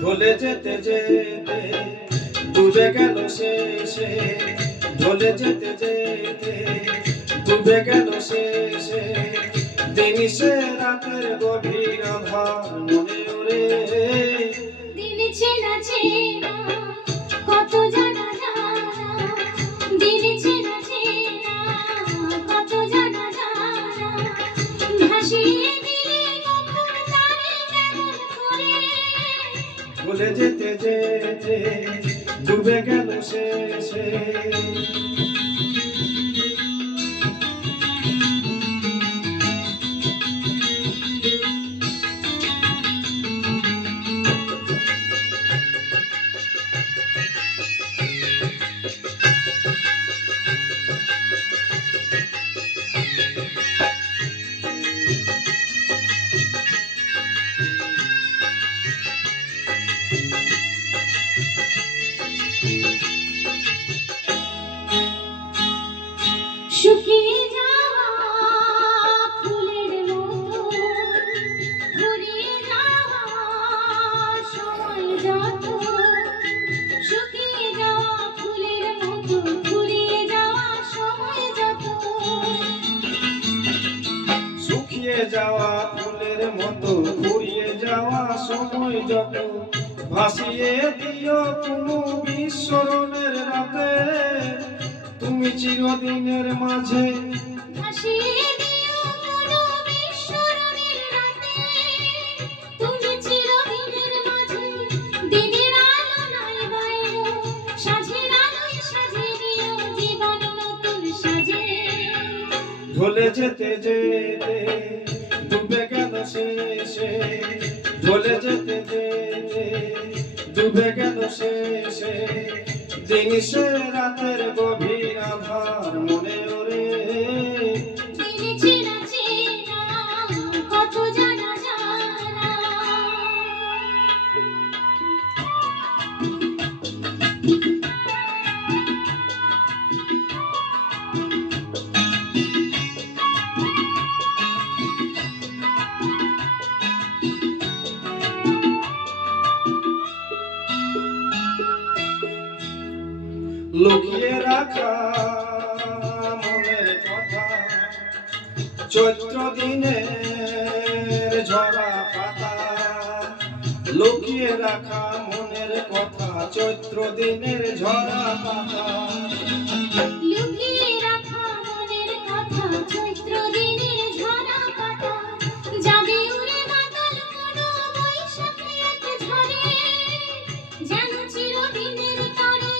ঢলে যেতে যেতে ডুবে গেল শেষে, ঢলে যেতে যেতে ডুবে গেল শেষে, দিন সে রাতের গভীর আধার মনে ওরে। দিন চেনা চেনা কত জানা জানা, দিন চেনা চেনা কত জানা জানা, ভাসিয়ে দিলে কখন তারে কেমন করে। ঢলে যেতে যেতে ডুবে গেল শেষে। শুকিয়ে যাওয়া ফুলের মতো ফুরিয়ে যাওয়া সময় যত, শুকিয়ে যাওয়া ফুলের মতো ফুরিয়ে যাওয়া সময় যত। শুকিয়ে যাওয়া ফুলের মতো ফুরিয়ে যাওয়া সময় যত, ভাসিয়ে দিও কোনো বিস্মরণের রাতে, তুমি চিরদিনের মাঝে। ভাসিয়ে দিও কোনো বিস্মরণের রাতে, তুমি চিরদিনের মাঝে। দিনের আলো নাই বাইলো, সাঁঝের আলোয় সাজিয়ে দিও জীবন নতুন সাজে। ঢলে যেতে যেতে ডুবে গেল শেষে, ঢলে যেতে যেতে ডুবে গেল শেষে, দিন সে রাতের গভীর আধার মনে ওরে। দিন চেনা চেনা কত জানা জানা। লুকিয়ে রাখা মনের কথা, চৈত্র দিনের ঝরা পাতা। লুকিয়ে রাখা মনের কথা, চৈত্র দিনের ঝরা পাতা। লুকিয়ে রাখা মনের কথা, চৈত্র দিনের ঝরা পাতা। যাবে উড়ে বাদল কোনো বৈশাখী এক ঝড়ে, যেন চিরদিনের তরে।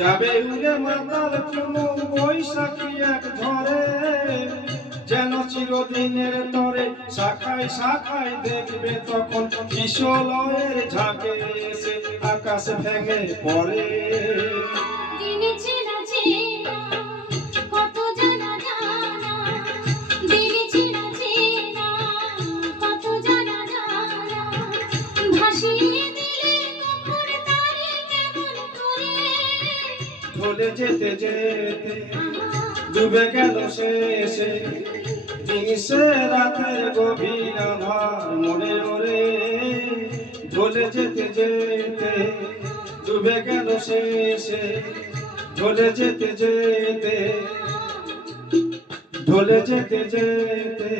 যাবে উড়ে মাতাল কোনো বৈশাখী এক ঝড়ে, যেন চিরদিনের তরে। শাখায় শাখায় দেখবে তখন কিশলয়ের ঝাঁকে এসে আকাশ ভেঙে পড়ে। দিন চেনা চেনা কত জানা জানা, দিন চেনা চেনা কত জানা জানা, ভাসিয়ে দিলে কখন তারে কেমন করে। ঢলে যেতে যেতে ডুবে গেল শেষে, দিন সে রাতের গভীর আধার মনে ওরে। ঢলে যেতে যেতে ডুবে গেল শেষে, ঢলে যেতে যেতে ঢলে যেতে যেতে